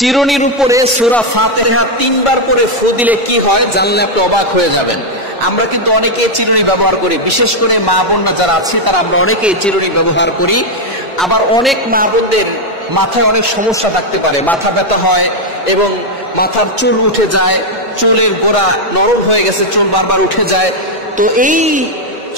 চিরুনির উপরে সূরা ফাতিহা 3 বার করে ফু দিলে কি হয় জানলে আপনি অবাক হয়ে যাবেন। আমরা কিন্তু অনেকে চিরুনি ব্যবহার করি, বিশেষ করে মা বোনরা যারা আছে তারা আমরা অনেকেই চিরুনি ব্যবহার করি। আবার অনেক মা বোনদের মাথায় অনেক সমস্যা থাকতে পারে, মাথা ব্যথা হয় এবং মাথার চুল উঠে যায়, চুলের গোড়া নরম হয়ে গেছে, চুল বারবার উঠে যায়। তো এই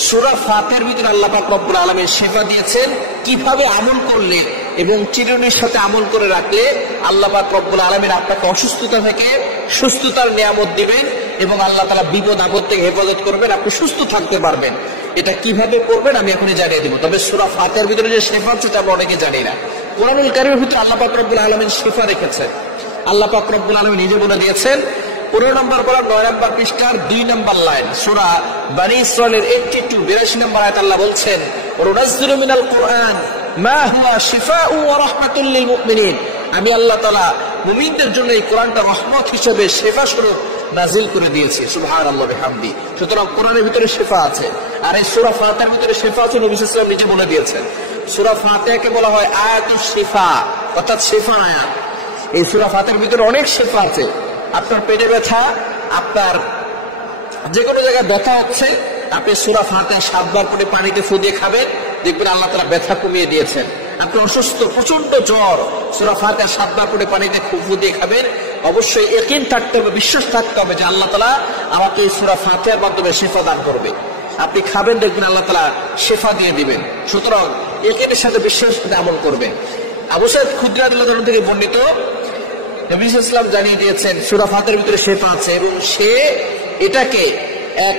সূরা ফাতিহার ভিতরে আল্লাহ পাক রব্বুল আলামিন শিফা দিয়েছেন কিভাবে আমল করলে এবং চিরুনির সাথে আমল করে রাখলে আল্লাহ পাক রব্বুল আলামিন আপনাকে অসুস্থতা থেকে সুস্থতার নিয়ামত দিবেন এবং আল্লাহ তাআলা বিপদ আপদ থেকে হেফাজত করবেন, আপনি সুস্থ থাকতে পারবেন। এটা কিভাবে করবেন আমি এখনই জানিয়ে দেব। তবে সূরা ফাতিহার ভিতরে যে শিফা আছে সেটা আমরা অনেকে জানি না। কোরআনুল কারীমের ভিতরে আল্লাহ পাক রব্বুল আলামিন শিফা রেখেছেন। আল্লাহ পাক রব্বুল আলামিন নিজে বলে দিয়েছেন 15 নম্বর পারা 9 নম্বর পৃষ্ঠার 2 নম্বর লাইন, সূরা বনী ইসরাঈলের 82 নম্বর আয়াত আল্লাহ বলছেন, ওয়ানাজ্জিলু মিনাল কুরআন মা হুয়া শিফাউ ওয়া রাহমাতুল লিল মুমিনিন। আমি আল্লাহ তাআলা মুমিনদের জন্য এই কোরআনটা রহমত হিসেবে শিফা স্বরূপ নাজিল করে দিয়েছি। সুবহানাল্লাহি ওয়া বিহামদি। সুতরাং কোরআনের ভিতরে শিফা আছে, আর এই সূরা ফাতিহার ভিতরে শিফা আছে। নবী সাল্লাল্লাহু আলাইহি ওয়াসাল্লাম নিজে বলে দিয়েছেন। সূরা ফাতিহাকে বলা হয় আয়াতুশ শিফা, অর্থাৎ শিফা আয়াত। এই সূরা ফাতিহার ভিতরে অনেক শিফা আছে। আপনার পেটে ব্যথা, আপনার যে কোনো জায়গায় ব্যথা হচ্ছে, আপনি সূরা ফাতিহা 7 বার করে পানিতে ফু দিয়ে খাবেন, দেখবেন আল্লাহ তাআলা ব্যথা কমিয়ে দিয়েছেন। আপনি অসুস্থ, প্রচন্ড জ্বর, সূরা ফাতিহা 7 বার করে পানিতে ফু দিয়ে খাবেন। অবশ্যই ইয়াকিন থাকতে হবে, বিশ্বাস থাকতে হবে যে আল্লাহ তাআলা আমাকে এই সূরা ফাতিহার মাধ্যমে শিফা দান করবে। আপনি খাবেন, দেখবেন আল্লাহ তাআলা শিফা দিয়ে দিবেন। সুতরাং ইয়াকিনের সাথে বিশ্বাসের সাথে আমল করবেন। আবু সাঈদ খুদরী রাদিয়াল্লাহু আনহু থেকে বর্ণিত, নবী সাল্লাল্লাহু আলাইহি ওয়াসাল্লাম জানিয়ে দিয়েছেন সূরা ফাতিহার ভিতরে শিফা আছে এবং সে এটাকে এক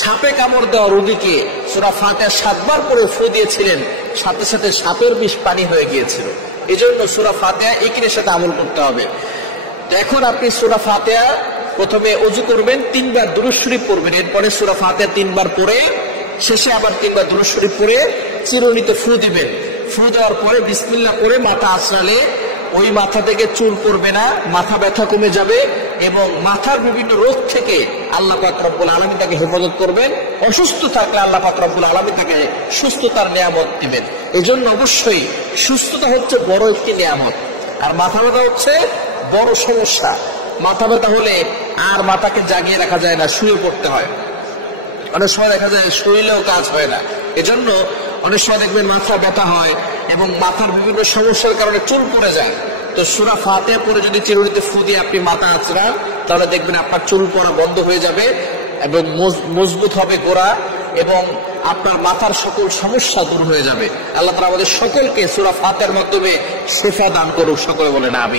সাপে কামড় দেওয়া রোগীকে সূরা ফাতিহা 7 বার করে ফু দিয়েছিলেন, সাথে সাথে সাপের বিষ পানি হয়ে গিয়েছিল। এজন্য সূরা ফাতিহা ইয়াকিনের সাথে আমল করতে হবে। তো এখন আপনি সূরা ফাতিহা প্রথমে ওযু করবেন, 3 বার দুরূদ শরীফ পড়বেন, এরপরে সূরা ফাতিহা 3 বার পড়ে শেষে আবার 3 বার দুরূদ শরীফ পড়ে চিরুনিতে ফু দিবেন। ফু দেওয়ার পরে বিসমিল্লাহ করে মাথা আঁচড়ালে ওই মাথা থেকে চুল পড়বে না, মাথা ব্যথা কমে যাবে এবং মাথার বিভিন্ন রোগ থেকে আল্লাহ পাক রব্বুল আলামিন তাকে হেফাজত করবেন। অসুস্থ থাকলে আল্লাহ পাক রব্বুল আলামিন তাকে সুস্থতার নিয়ামত দিবেন। এজন্য অবশ্যই সুস্থতা হচ্ছে বড় একটি নিয়ামত, আর মাথা ব্যথা হচ্ছে বড় সমস্যা। মাথা ব্যথা হলে আর মাথাকে জাগিয়ে রাখা যায় না, শুয়ে পড়তে হয়। অনেক সময় দেখা যায় শরীরেও কাজ হয় না। এজন্য অনেক সময় দেখবেন মাথা ব্যথা হয় এবং মাথার বিভিন্ন সমস্যার কারণে চুল পড়ে যায়। তো সূরা ফাতিহা পড়ে যদি চিরুনিতে ফু দিয়ে আপনি মাথা আঁচড়ান, তাহলে দেখবেন আপনার চুল পড়া বন্ধ হয়ে যাবে এবং মজবুত হবে গোড়া এবং আপনার মাথার সকল সমস্যা দূর হয়ে যাবে। আল্লাহ তাআলা আমাদের সকলকে সূরা ফাতিহার মাধ্যমে শিফা দান করুক। সকলে বলেন আমিন।